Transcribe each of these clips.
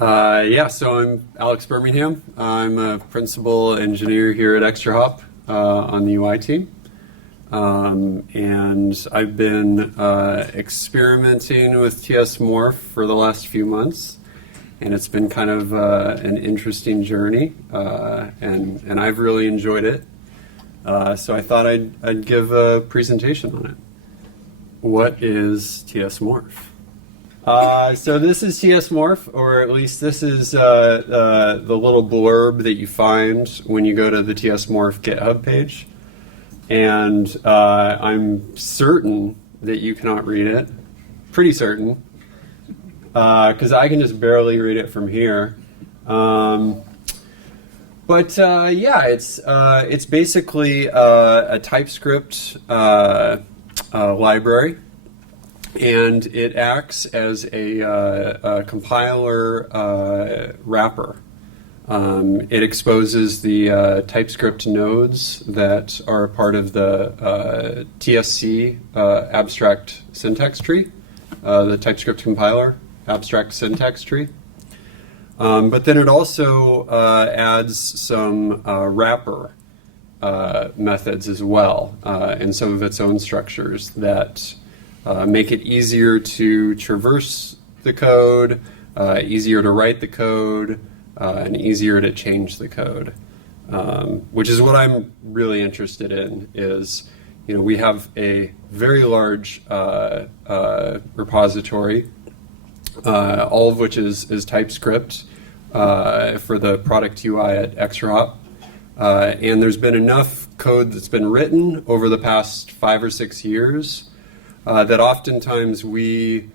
Yeah, so I'm Alex Birmingham. I'm a principal engineer here at ExtraHop on the UI team. And I've been experimenting with ts-morph for the last few months, and it's been kind of an interesting journey, and I've really enjoyed it. So I thought I'd give a presentation on it. What is ts-morph? So this is ts-morph, or at least this is the little blurb that you find when you go to the ts-morph GitHub page. And I'm certain that you cannot read it. Pretty certain. Because I can just barely read it from here. Yeah, it's basically a TypeScript library. And it acts as a compiler wrapper. It exposes the TypeScript nodes that are a part of the TSC abstract syntax tree, the TypeScript compiler abstract syntax tree. But then it also adds some wrapper methods as well, and some of its own structures that make it easier to traverse the code, easier to write the code, and easier to change the code, which is what I'm really interested in. Is, we have a very large repository, all of which is TypeScript for the product UI at ExtraHop, and there's been enough code that's been written over the past 5 or 6 years that oftentimes we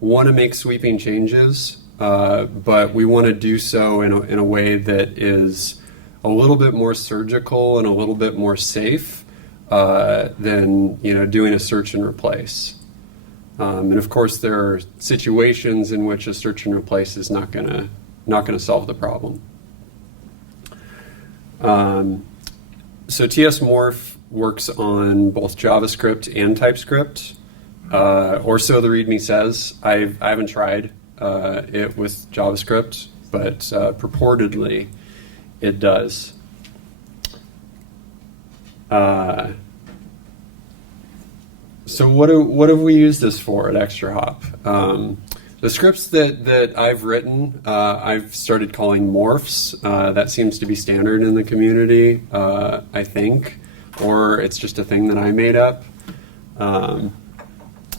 want to make sweeping changes, but we want to do so in a way that is a little bit more surgical and a little bit more safe than doing a search and replace. And of course, there are situations in which a search and replace is not gonna solve the problem. So ts-morph works on both JavaScript and TypeScript. Or so the README says. I haven't tried it with JavaScript, but purportedly it does. So what have we used this for at ExtraHop? The scripts that I've written, I've started calling morphs. That seems to be standard in the community, I think, or it's just a thing that I made up.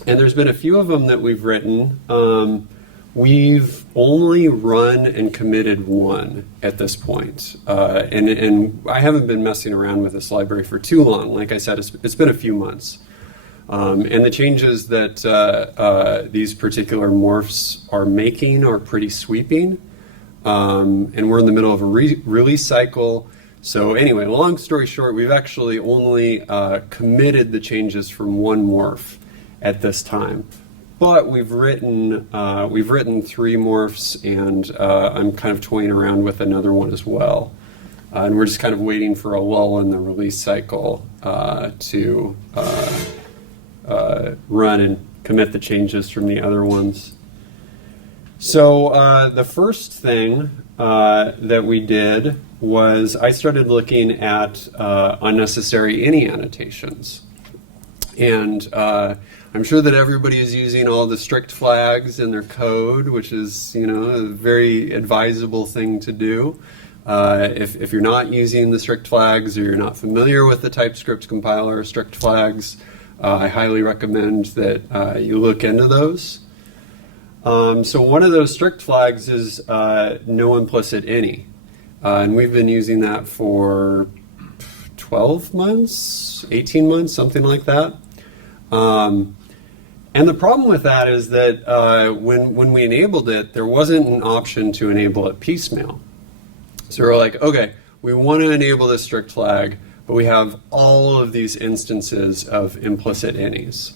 And there's been a few of them that we've written. We've only run and committed one at this point. And I haven't been messing around with this library for too long. Like I said, it's been a few months. And the changes that these particular morphs are making are pretty sweeping. And we're in the middle of a release cycle. So anyway, long story short, we've actually only committed the changes from one morph at this time, but we've written 3 morphs, and I'm kind of toying around with another one as well, and we're just kind of waiting for a lull in the release cycle to run and commit the changes from the other ones. So the first thing that we did was I started looking at unnecessary any annotations. And I'm sure that everybody is using all the strict flags in their code, which is, a very advisable thing to do. If you're not using the strict flags, or you're not familiar with the TypeScript compiler strict flags, I highly recommend that you look into those. So one of those strict flags is no implicit any. And we've been using that for 12 months, 18 months, something like that. And the problem with that is that when we enabled it, there wasn't an option to enable it piecemeal. So we're like, okay, we want to enable this strict flag, but we have all of these instances of implicit any's.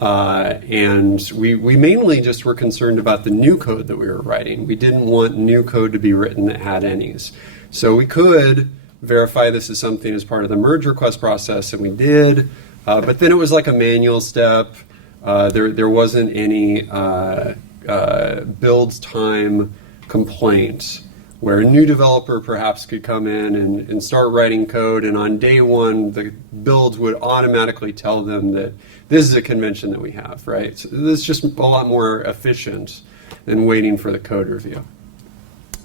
And we mainly just were concerned about the new code that we were writing. We didn't want new code to be written that had any's. So we could verify this is something as part of the merge request process, and we did. But then it was like a manual step. There wasn't any build time complaint where a new developer perhaps could come in and start writing code, and on day one, the builds would automatically tell them that this is a convention that we have, right? So this is just a lot more efficient than waiting for the code review.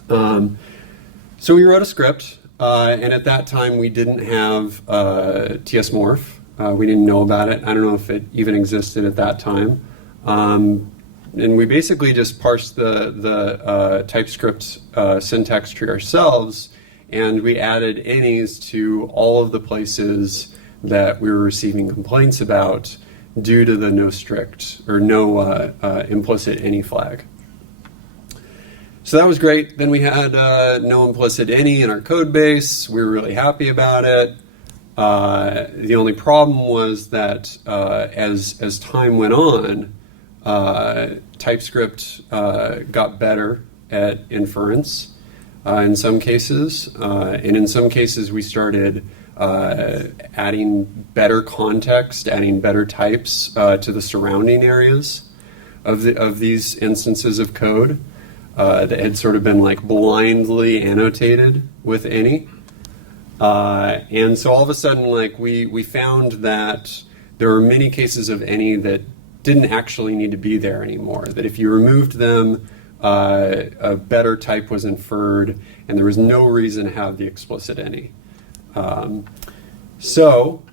So we wrote a script, and at that time we didn't have ts-morph. We didn't know about it. I don't know if it even existed at that time. And we basically just parsed the TypeScript syntax tree ourselves, and we added any's to all of the places that we were receiving complaints about due to the no strict or no implicit any flag. So that was great. Then we had no implicit any in our code base. We were really happy about it. The only problem was that as time went on, TypeScript got better at inference in some cases, and in some cases we started adding better context, adding better types to the surrounding areas of these instances of code that had sort of been like blindly annotated with any. And so all of a sudden, like we found that there were many cases of any that didn't actually need to be there anymore. That if you removed them, a better type was inferred, and there was no reason to have the explicit any. So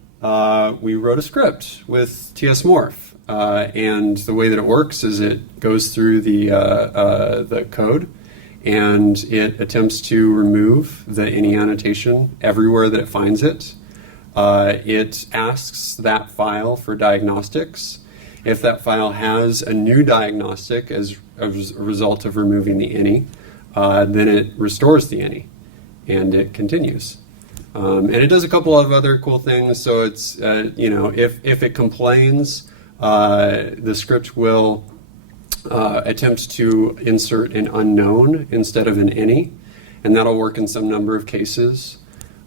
we wrote a script with ts-morph, and the way that it works is it goes through the code, and it attempts to remove the any annotation everywhere that it finds it. It asks that file for diagnostics. If that file has a new diagnostic as a result of removing the any, then it restores the any, and it continues. And it does a couple of other cool things. So it's, if it complains, the script will attempt to insert an unknown instead of an any, and that'll work in some number of cases.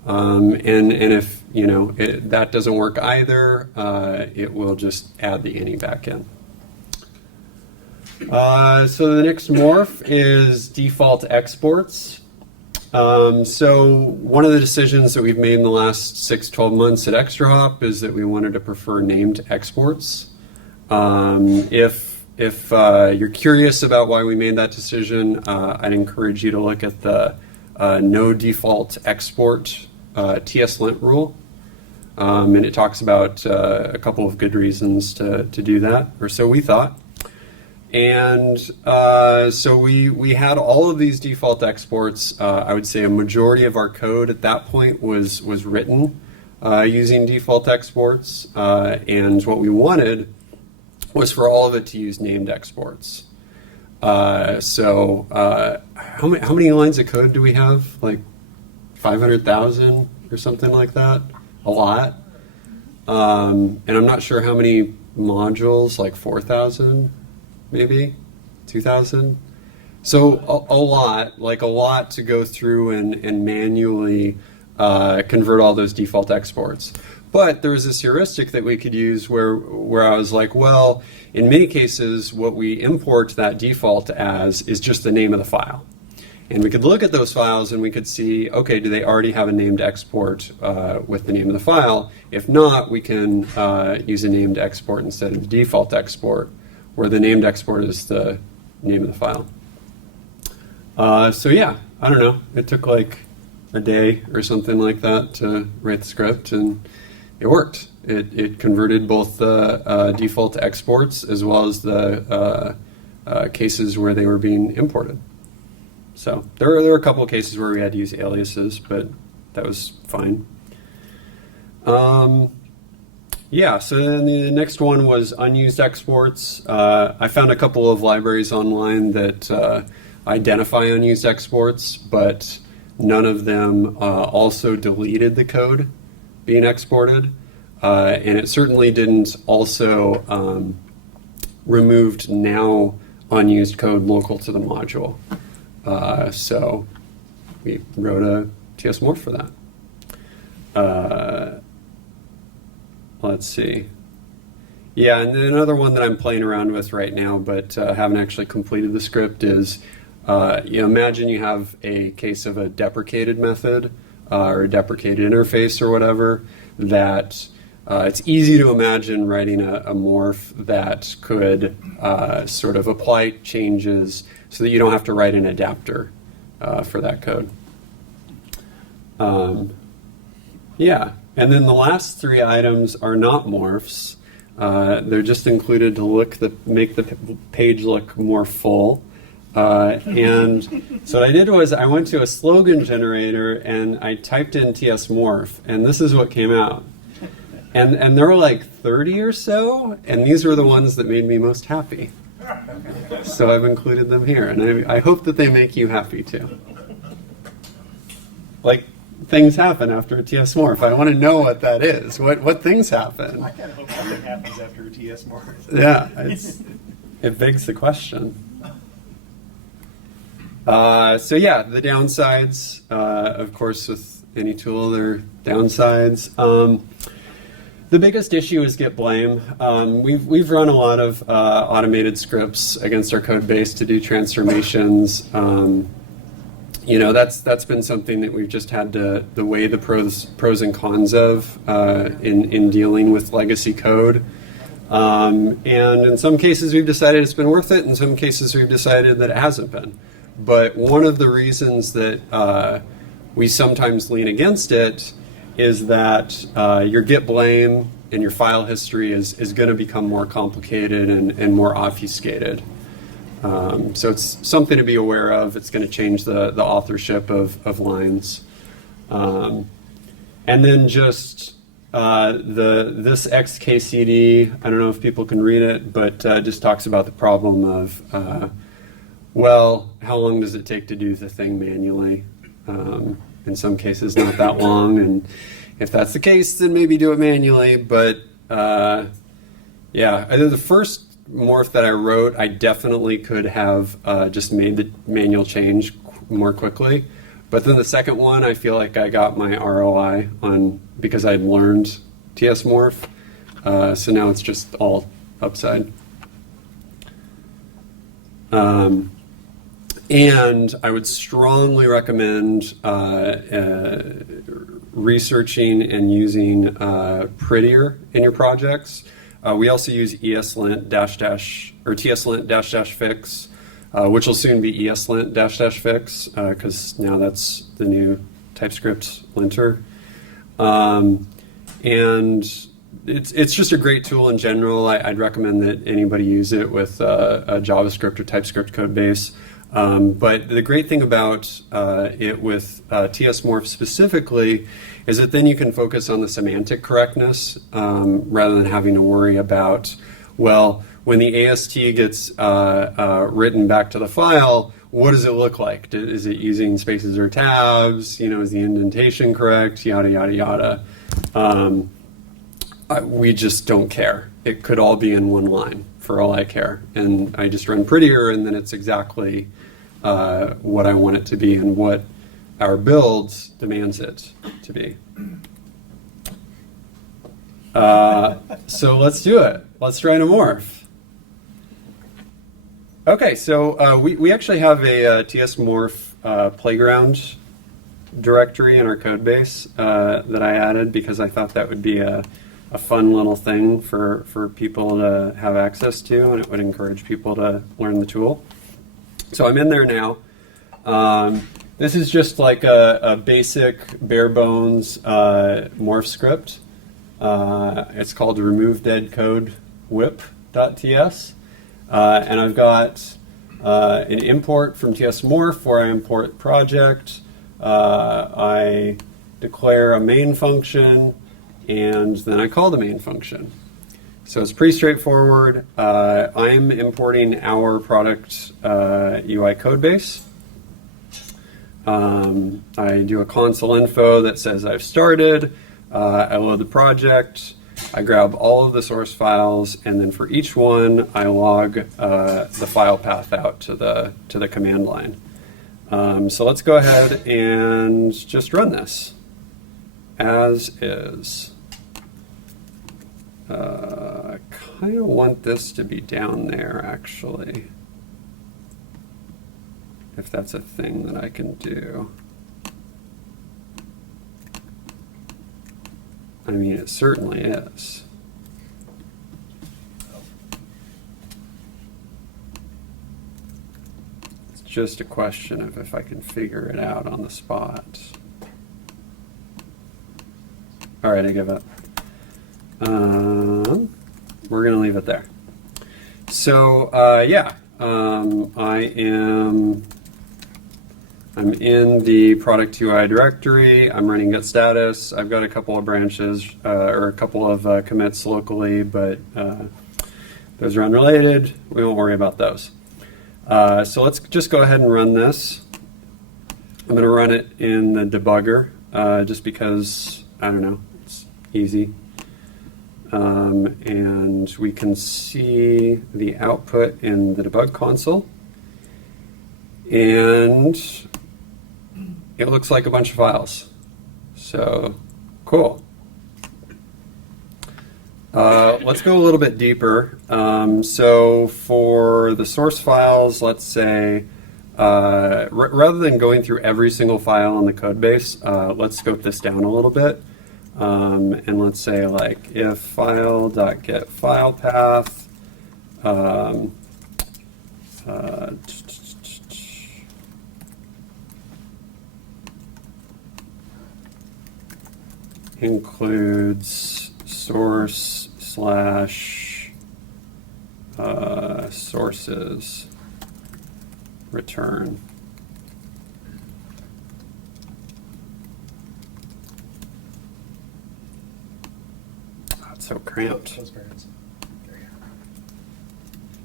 And if that doesn't work either, it will just add the any back in. So the next morph is default exports. So one of the decisions that we've made in the last 6-12 months at ExtraHop is that we wanted to prefer named exports. If you're curious about why we made that decision, I'd encourage you to look at the no default export TS-lint rule. And it talks about a couple of good reasons to do that, or so we thought. And so we had all of these default exports. I would say a majority of our code at that point was written using default exports. And what we wanted was for all of it to use named exports. So how many lines of code do we have? Like 500,000 or something like that? A lot. And I'm not sure how many modules, like 4,000 maybe, 2,000. So a lot to go through and manually convert all those default exports. But there was this heuristic that we could use where I was like, well, in many cases, what we import that default as is just the name of the file. And we could look at those files and we could see, okay, do they already have a named export with the name of the file? If not, we can use a named export instead of the default export, where the named export is the name of the file. So yeah, I don't know. It took like a day or something like that to write the script, and it worked. It converted both the default exports as well as the cases where they were being imported. So there were a couple of cases where we had to use aliases, but that was fine. Yeah, so then the next one was unused exports. I found a couple of libraries online that identify unused exports, but none of them also deleted the code being exported. And it certainly didn't also removed now unused code local to the module. So we wrote a ts-morph for that. Let's see. Yeah, and then another one that I'm playing around with right now, but haven't actually completed the script, is Imagine you have a case of a deprecated method or a deprecated interface or whatever, that it's easy to imagine writing a morph that could sort of apply changes so that you don't have to write an adapter for that code. Yeah, and then the last three items are not morphs. They're just included to make the page look more full. And so what I did was I went to a slogan generator and I typed in ts-morph, and this is what came out. And there were like 30 or so, and these were the ones that made me most happy. So I've included them here, and I hope that they make you happy too. Like, things happen after a ts-morph. I want to know what that is. What things happen? I kind of hope something happens after a ts-morph. Yeah, it begs the question. So yeah, the downsides, of course, with any tool, there are downsides. The biggest issue is get blame. We've run a lot of automated scripts against our code base to do transformations. That's been something that we've just had to weigh the pros and cons of in dealing with legacy code. And in some cases we've decided it's been worth it. In some cases we've decided that it hasn't been. But one of the reasons that we sometimes lean against it is that your git blame and your file history is going to become more complicated and more obfuscated. So it's something to be aware of. It's going to change the authorship of lines. And then just this XKCD, I don't know if people can read it, but just talks about the problem of, well, how long does it take to do the thing manually? In some cases, not that long. And if that's the case, then maybe do it manually. But yeah, either the first morph that I wrote, I definitely could have just made the manual change more quickly. But then the second one, I feel like I got my ROI on because I'd learned ts-morph. So now it's just all upside. And I would strongly recommend researching and using prettier in your projects. We also use ESLint or TSLint fix, which will soon be ESLint fix because now that's the new TypeScript linter. And it's just a great tool in general. I'd recommend that anybody use it with a JavaScript or TypeScript code base. But the great thing about it with ts-morph specifically is that then you can focus on the semantic correctness rather than having to worry about, well, when the AST gets written back to the file, what does it look like? Is it using spaces or tabs? Is the indentation correct? Yada, yada, yada. We just don't care. It could all be in one line for all I care. And I just run prettier, and then it's exactly what I want it to be and what our build demands it to be. So let's do it. Let's write a morph. Okay, so we actually have a ts-morph playground directory in our code base that I added because I thought that would be a fun little thing for people to have access to, and it would encourage people to learn the tool. So I'm in there now. This is just like a basic bare bones morph script. It's called remove dead code whip.ts. And I've got an import from ts-morph where I import project. I declare a main function, and then I call the main function. So it's pretty straightforward. I'm importing our product UI code base. I do a console info that says I've started. I load the project. I grab all of the source files, and then for each one, I log the file path out to the command line. So let's go ahead and just run this as is. I kind of want this to be down there, actually. if that's a thing that I can do. I mean, it certainly is. It's just a question of if I can figure it out on the spot. All right, I give up. We're going to leave it there. So, yeah, I'm in the product UI directory. I'm running get status. I've got a couple of branches or a couple of commits locally, but those are unrelated. We won't worry about those. So let's just go ahead and run this. I'm going to run it in the debugger just because, I don't know, it's easy. And we can see the output in the debug console. And it looks like a bunch of files. So, cool. Let's go a little bit deeper. So for the source files, let's say, rather than going through every single file in the code base, let's scope this down a little bit. And let's say like if file.get file path, includes source slash sources return. Oh, it's so cramped.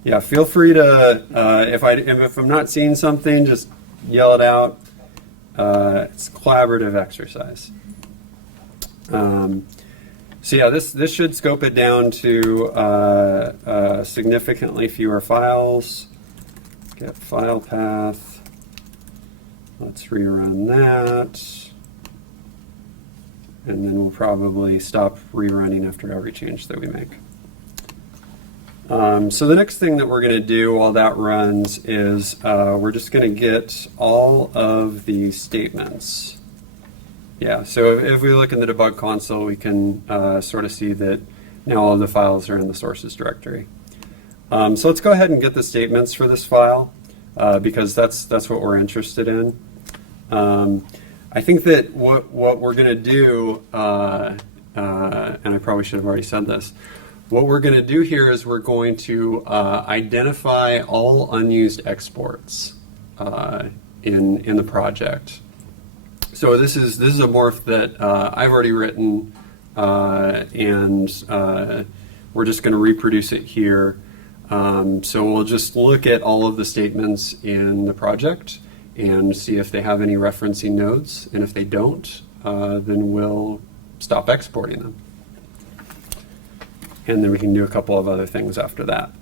Yeah, feel free to if I'm not seeing something, just yell it out. It's a collaborative exercise. So yeah, this should scope it down to significantly fewer files. Get file path. Let's rerun that. And then we'll probably stop rerunning after every change that we make. So the next thing that we're going to do while that runs is we're just going to get all of the statements. Yeah, so if we look in the debug console, we can sort of see that now all of the files are in the sources directory. So let's go ahead and get the statements for this file because that's what we're interested in. I think that what we're going to do, and I probably should have already said this, what we're going to do here is we're going to identify all unused exports in the project. So this is a morph that I've already written, and we're just going to reproduce it here. So we'll just look at all of the statements in the project and see if they have any referencing nodes, and if they don't, then we'll stop exporting them. And then we can do a couple of other things after that.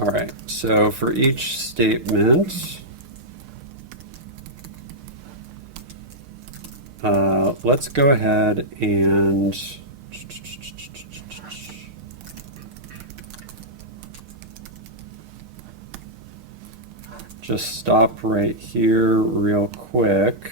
All right, so for each statement, let's go ahead and just stop right here real quick.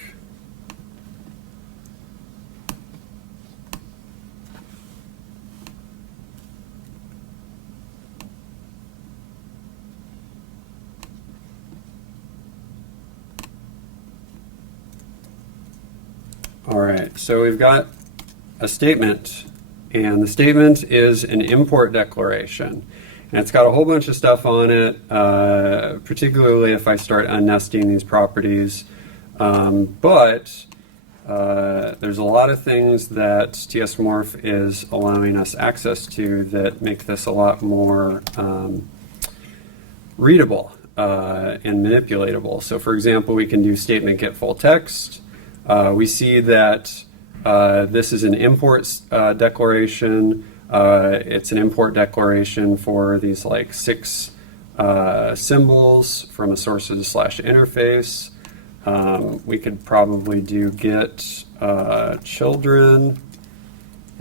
All right, so we've got a statement, and the statement is an import declaration. And it's got a whole bunch of stuff on it, particularly if I start unnesting these properties. But there's a lot of things that ts-morph is allowing us access to that make this a lot more readable and manipulatable. So for example, we can do statement get full text. We see that this is an import declaration. It's an import declaration for these like 6 symbols from a sources/interface. We could probably do get children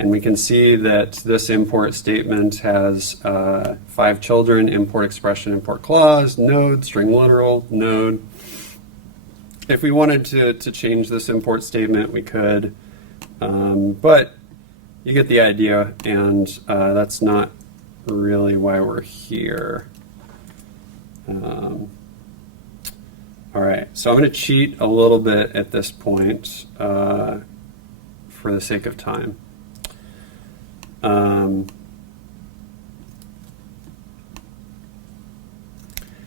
And we can see that this import statement has 5 children, import expression, import clause, node, string literal, node. If we wanted to change this import statement, we could, but you get the idea, and that's not really why we're here. All right, so I'm going to cheat a little bit at this point for the sake of time.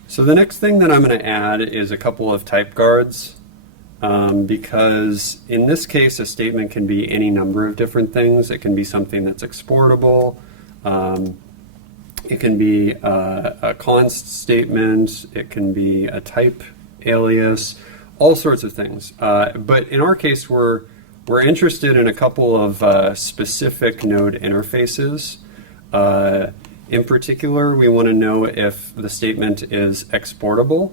So the next thing that I'm going to add is a couple of type guards, because in this case a statement can be any number of different things. It can be something that's exportable. It can be a const statement. It can be a type alias, all sorts of things. But in our case, we're interested in a couple of specific node interfaces. In particular, we want to know if the statement is exportable,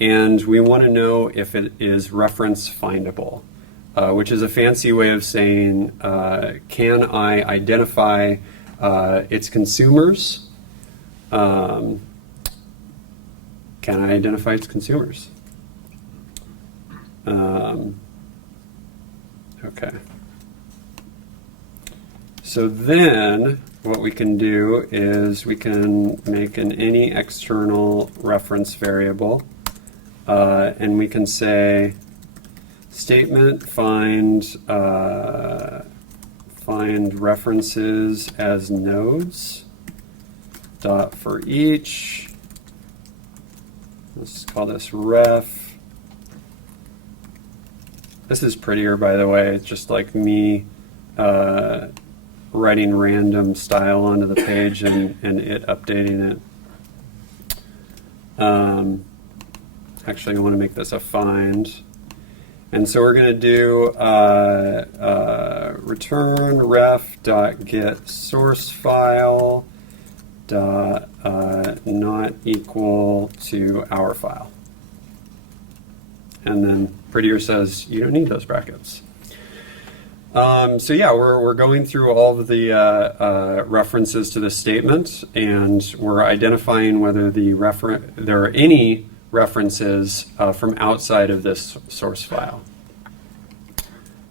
and we want to know if it is reference findable, which is a fancy way of saying, can I identify its consumers? Can I identify its consumers? Okay. So then what we can do is we can make an any external reference variable, and we can say statement find references as nodes dot for each. Let's call this ref. This is prettier, by the way. It's just like me writing random style onto the page and it updating it. Actually, I want to make this a find. And so we're going to do return ref dot get source file dot not equal to our file. And then prettier says you don't need those brackets. So yeah, we're going through all of the references to this statement, and we're identifying whether there are any references from outside of this source file.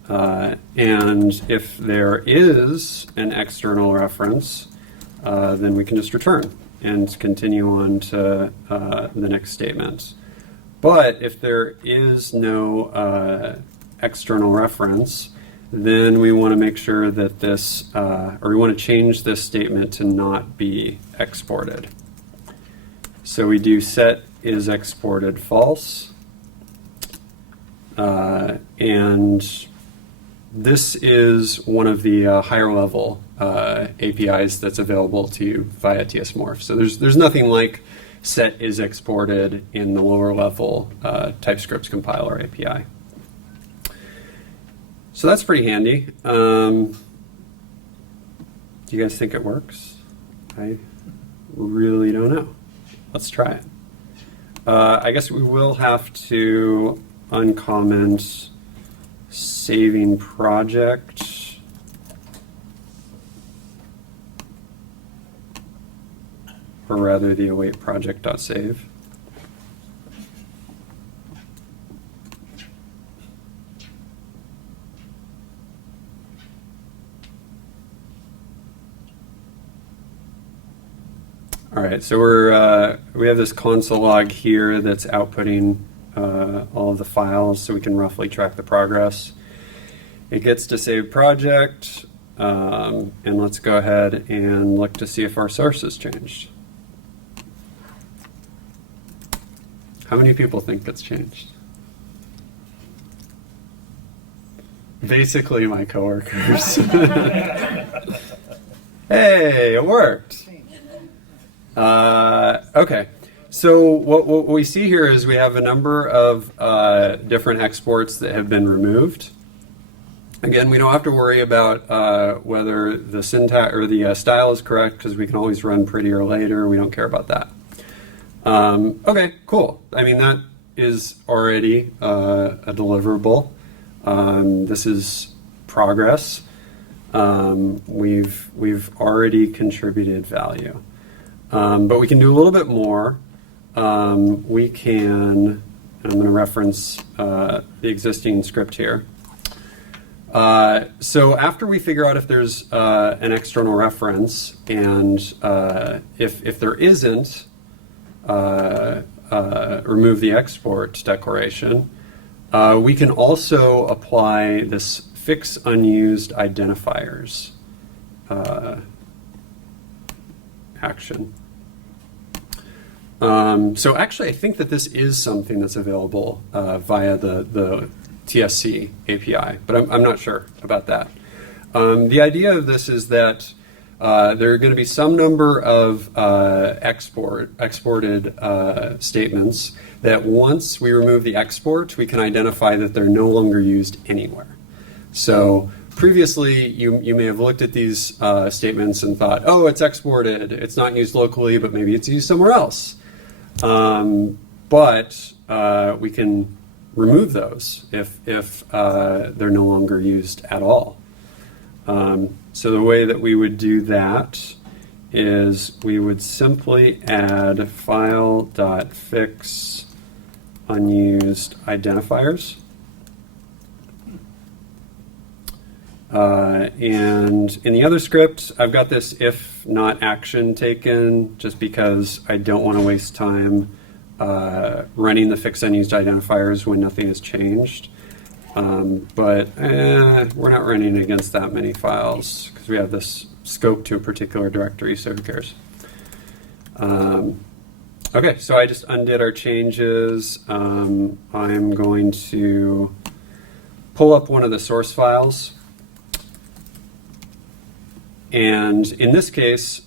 And if there is an external reference, then we can just return and continue on to the next statement. But if there is no external reference, then we want to make sure that this, or we want to change this statement to not be exported. So we do set is exported false, and this is one of the higher level APIs that's available to you via ts-morph. So there's nothing like set is exported in the lower level TypeScript compiler API. So that's pretty handy. Do you guys think it works? I really don't know. Let's try it. I guess we will have to uncomment saving project. Or rather the await project.save. All right, so we have this console log here that's outputting all of the files, so we can roughly track the progress. It gets to save project, and let's go ahead and look to see if our source has changed. How many people think it's changed? Basically my coworkers. Hey, it worked. Okay, so what we see here is we have a number of different exports that have been removed. Again, we don't have to worry about whether the syntax or the style is correct, because we can always run prettier later. We don't care about that. Okay, cool. I mean, that is already a deliverable. This is progress. we've already contributed value. But we can do a little bit more. We can, I'm going to reference the existing script here. So after we figure out if there's an external reference, and if there isn't, remove the export declaration, we can also apply this fix unused identifiers action. So actually, I think that this is something that's available via the TSC API, but I'm not sure about that. The idea of this is that there are going to be some number of exported statements that once we remove the export, we can identify that they're no longer used anywhere. So previously, you may have looked at these statements and thought, oh, it's exported. It's not used locally, but maybe it's used somewhere else. But we can remove those if they're no longer used at all. So the way that we would do that is we would simply add file.fix unused identifiers. And in the other script, I've got this if not action taken just because I don't want to waste time running the fix unused identifiers when nothing has changed. But we're not running against that many files because we have this scope to a particular directory, so who cares? Okay, so I just undid our changes. I'm going to pull up one of the source files. And in this case,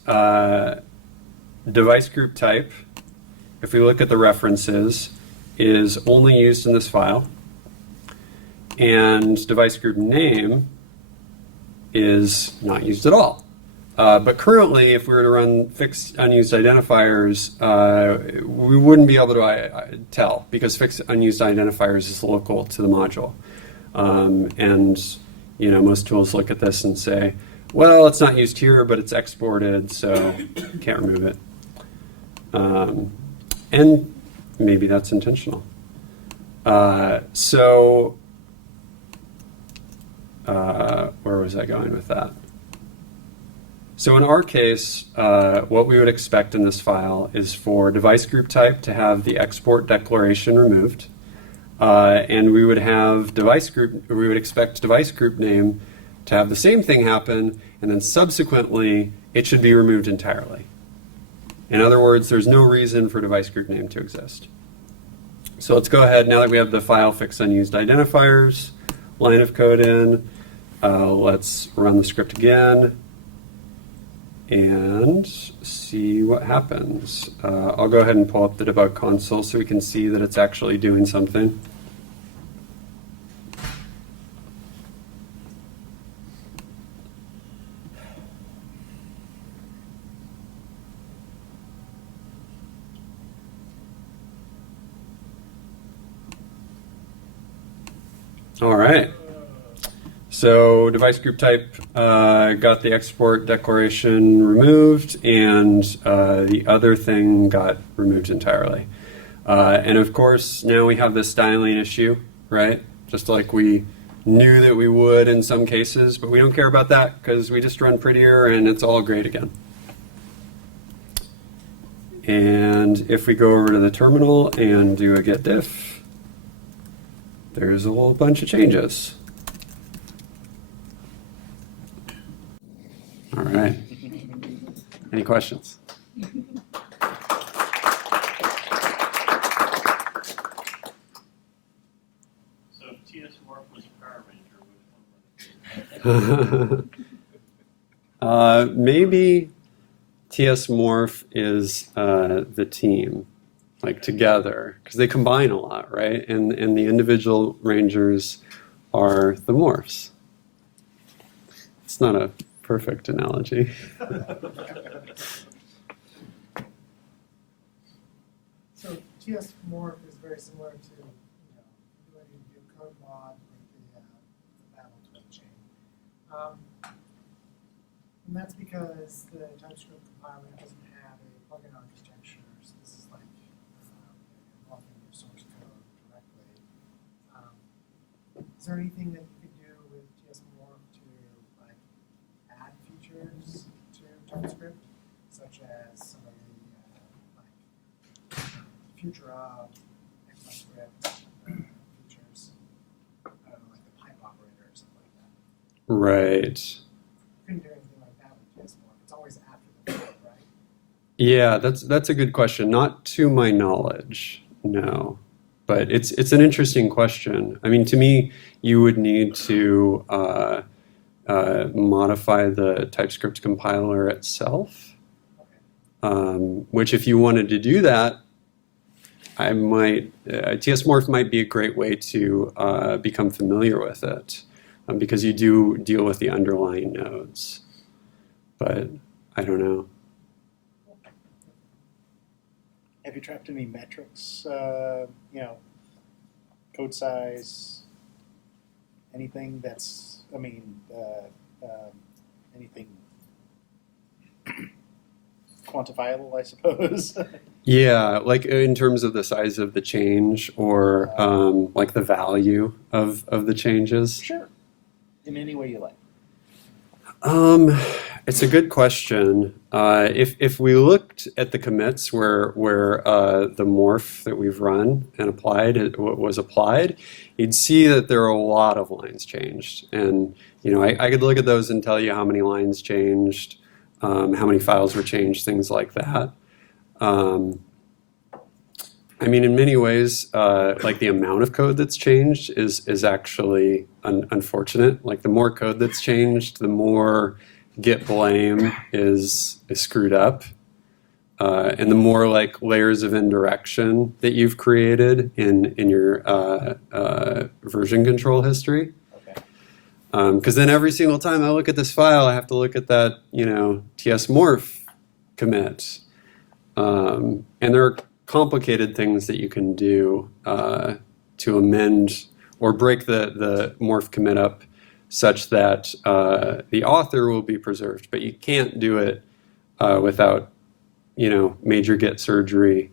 device group type, if we look at the references, is only used in this file. And device group name is not used at all. But currently, if we were to run fix unused identifiers, we wouldn't be able to tell because fix unused identifiers is local to the module. And most tools look at this and say, well, it's not used here, but it's exported, so can't remove it. And maybe that's intentional. Where was I going with that? So in our case, what we would expect in this file is for device group type to have the export declaration removed, and we would expect device group name to have the same thing happen, and then subsequently it should be removed entirely. In other words, there's no reason for device group name to exist. So let's go ahead, now that we have the file fix unused identifiers, line of code in, let's run the script again and see what happens. I'll go ahead and pull up the debug console so we can see that it's actually doing something. All right. So device group type got the export declaration removed, and the other thing got removed entirely. And of course, now we have this styling issue, right? Just like we knew that we would in some cases, but we don't care about that because we just run prettier and it's all great again. And if we go over to the terminal and do a get diff, there's a whole bunch of changes. All right. Any questions? So if ts-morph was a Power Ranger, Maybe ts-morph is the team, like together, because they combine a lot, right? And the individual rangers are the morphs. It's not a perfect analogy. So ts-morph is very similar to, when you do code mod with the battle twin chain. And that's because the TypeScript compiler doesn't have a plugin architecture, so this is like involving your source code directly. Is there anything that you could do with ts-morph to like add features to TypeScript, such as some of the like future of ExtraScript features? I don't know, like the pipe operator or something like that. Right. Couldn't do anything like that with ts-morph. It's always after the fact, right? Yeah, that's a good question. Not to my knowledge, no. But it's an interesting question. I mean, to me, you would need to modify the TypeScript compiler itself, which if you wanted to do that, I might, ts-morph might be a great way to become familiar with it, because you do deal with the underlying nodes. But I don't know. Have you tracked any metrics, you know, code size, anything that's, I mean, anything quantifiable, I suppose? Yeah, like in terms of the size of the change or like the value of the changes. Sure. In any way you like. It's a good question. If we looked at the commits where the morph that we've run and applied was applied, you'd see that there are a lot of lines changed. And you know, I could look at those and tell you how many lines changed, how many files were changed, things like that. I mean, in many ways, like the amount of code that's changed is actually unfortunate. Like the more code that's changed, the more git blame is screwed up, and the more like layers of indirection that you've created in your version control history. Because then every single time I look at this file, I have to look at that, you know, ts-morph commit, and there are complicated things that you can do to amend or break the morph commit up such that the author will be preserved, but you can't do it without, you know, major git surgery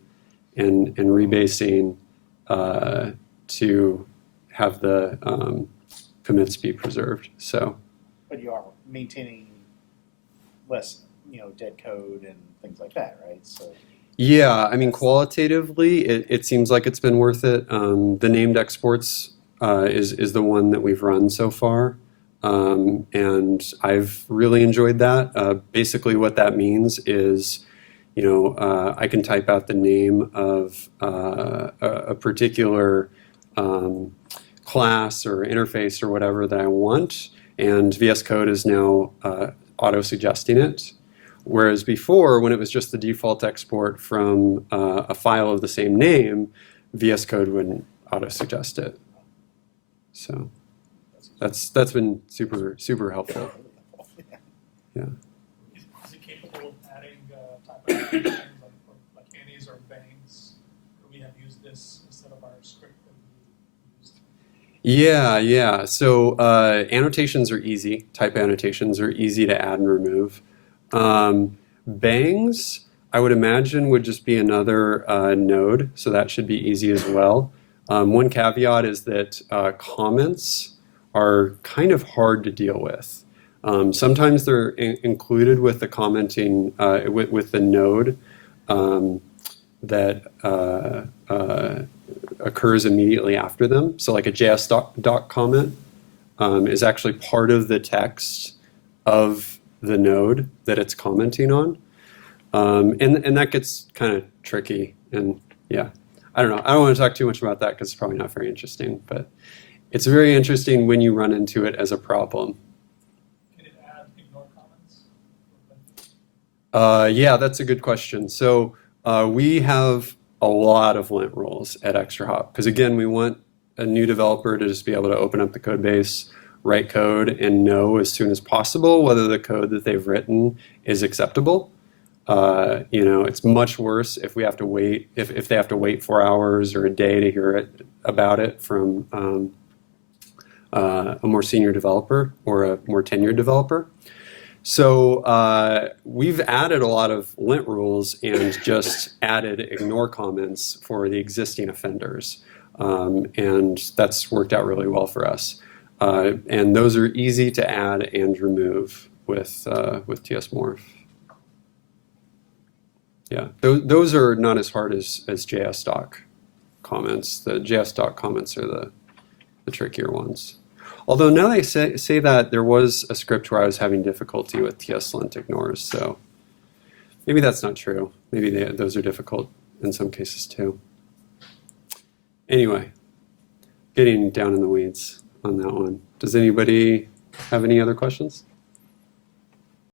and rebasing to have the commits be preserved. So, But you are maintaining less, you know, dead code and things like that, right? So. yeah, I mean, qualitatively, it seems like it's been worth it. The named exports is the one that we've run so far, and I've really enjoyed that. Basically, what that means is, you know, I can type out the name of a particular class or interface or whatever that I want, and VS Code is now auto-suggesting it. Whereas before, when it was just the default export from a file of the same name, VS Code wouldn't auto-suggest it. So that's been super helpful. Yeah. Is it capable of adding type applications like annies or bangs? We have used this instead of our script that we used. Yeah. So annotations are easy. Type annotations are easy to add and remove. Bangs, I would imagine, would just be another node, so that should be easy as well. One caveat is that comments are kind of hard to deal with. Sometimes they're included with the commenting, with the node that occurs immediately after them. So like a JS doc comment is actually part of the text of the node that it's commenting on. And that gets kind of tricky. And yeah, I don't know. I don't want to talk too much about that because it's probably not very interesting. But it's very interesting when you run into it as a problem. Can it add ignore comments? Yeah, that's a good question. So we have a lot of lint rules at ExtraHop because, again, we want a new developer to just be able to open up the code base, write code, and know as soon as possible whether the code that they've written is acceptable. You know, it's much worse if we have to wait, if they have to wait 4 hours or a day to hear about it from a more senior developer or a more tenured developer. So we've added a lot of lint rules and just added ignore comments for the existing offenders. And that's worked out really well for us. And those are easy to add and remove with ts-morph. Yeah, those are not as hard as JS-doc comments. The JS-doc comments are the trickier ones. Although now they say that there was a script where I was having difficulty with ts-lint ignores, so maybe that's not true. Maybe those are difficult in some cases too. Anyway, getting down in the weeds on that one. Does anybody have any other questions?